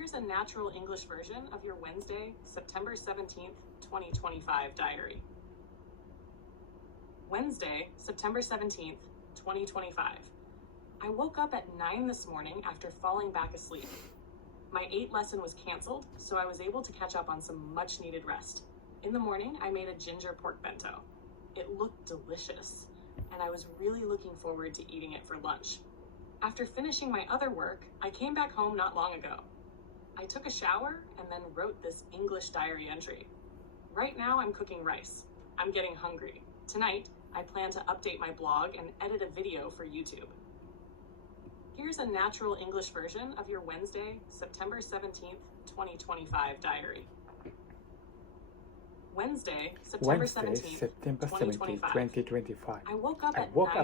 Here's a natural English version of your Wednesday, September 17th, 2025 diary. Wednesday, September 17th, 2025. I woke up at 9 this morning after falling back asleep. My 8 lesson was canceled, so I was able to catch up on some much-needed rest. In the morning, I made a ginger pork bento. It looked delicious, and I was really looking forward to eating it for lunch. After finishing my other work, I came back home not long ago. I took a shower and then wrote this English diary entry. Right now, I'm cooking rice. I'm getting hungry. Tonight, I plan to update my blog and edit a video for YouTube. Here's a natural English version of your Wednesday, September 17th, 2025 diary. Wednesday, September 17th, 2025. I woke up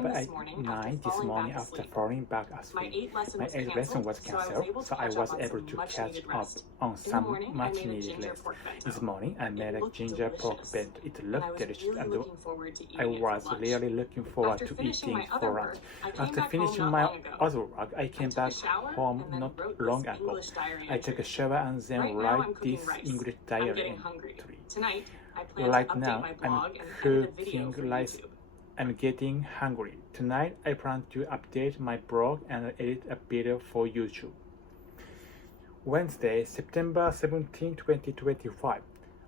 at 9 this morning after falling back asleep. My 8 lesson was canceled, so I was able to catch up on some much-needed rest. This morning, I made a ginger pork bento. It looked delicious, and I was really looking forward to eating it for lunch. After finishing my other work, I came back home not long ago. I took a shower and then wrote this English diary entry. Right now, I'm cooking rice. I'm getting hungry. Tonight, I plan to update my blog and edit a video for YouTube. Wednesday, September 17, 2025.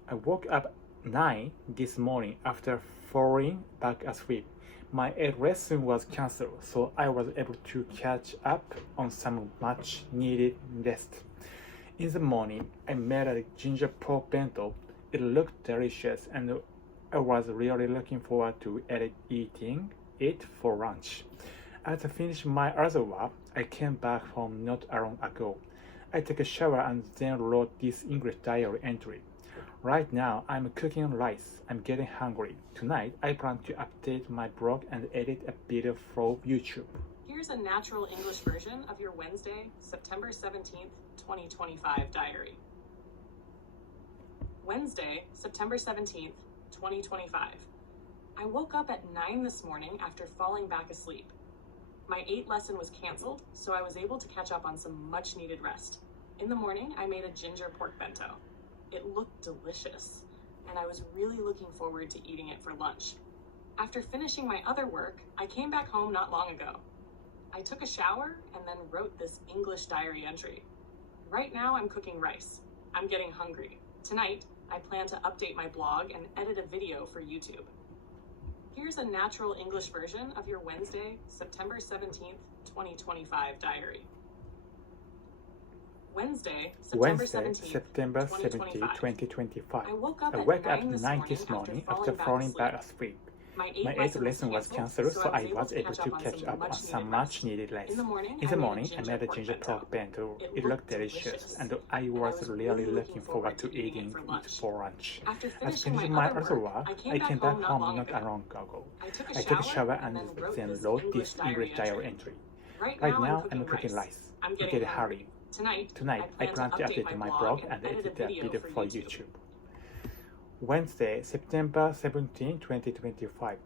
I woke up at 9 this morning after falling back asleep. My 8 lesson was cancelled, so I was able to catch up on some much-needed rest. In the morning, I made a ginger pork bento. It looked delicious, and I was really looking forward to eating it for lunch. After finishing my other work, I came back home not long ago. I took a shower and then wrote this English diary entry. Right now, I'm cooking rice. I'm getting hungry. Tonight, I plan to update my blog and edit a video for YouTube. Here's a natural English version of your Wednesday, September 17th, 2025 diary. Wednesday, September 17th, 2025. I woke up at 9 this morning after falling back asleep. My 8 lesson was canceled, so I was able to catch up on some much-needed rest. In the morning, I made a ginger pork bento. It looked delicious, and I was really looking forward to eating it for lunch. After finishing my other work, I came back home not long ago. I took a shower and then wrote this English diary entry. Right now, I'm cooking rice. I'm getting hungry. Tonight, I plan to update my blog and edit a video for YouTube. Here's a natural English version of your Wednesday, September 17th, 2025 diary. Wednesday, September 17th, 2025. I woke up at 9 this morning after falling back asleep. My 8 lesson was cancelled, so I was able to catch up on some much-needed rest. In the morning, I made a ginger pork bento. It looked delicious, and I was really looking forward to eating it for lunch. After finishing my other work, I came back home not long ago. I took a shower and then wrote this English diary entry. Right now, I'm cooking rice. I'm getting hungry. Tonight, I plan to update my blog and edit a video for YouTube. Wednesday, September 17, 2025.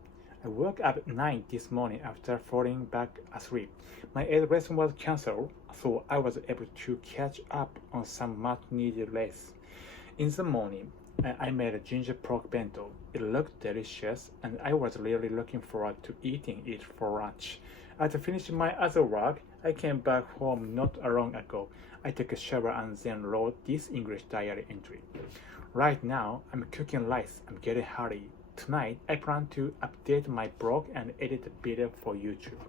I woke up at 9 this morning after falling back asleep. My 8 lesson was cancelled, so I was able to catch up on some much-needed rest. In the morning, I made a ginger pork bento. It looked delicious, and I was really looking forward to eating it for lunch. After finishing my other work, I came back home not long ago. I took a shower and then wrote this English diary entry. Right now, I'm cooking rice. I'm getting hungry. Tonight, I plan to update my blog and edit a video for YouTube.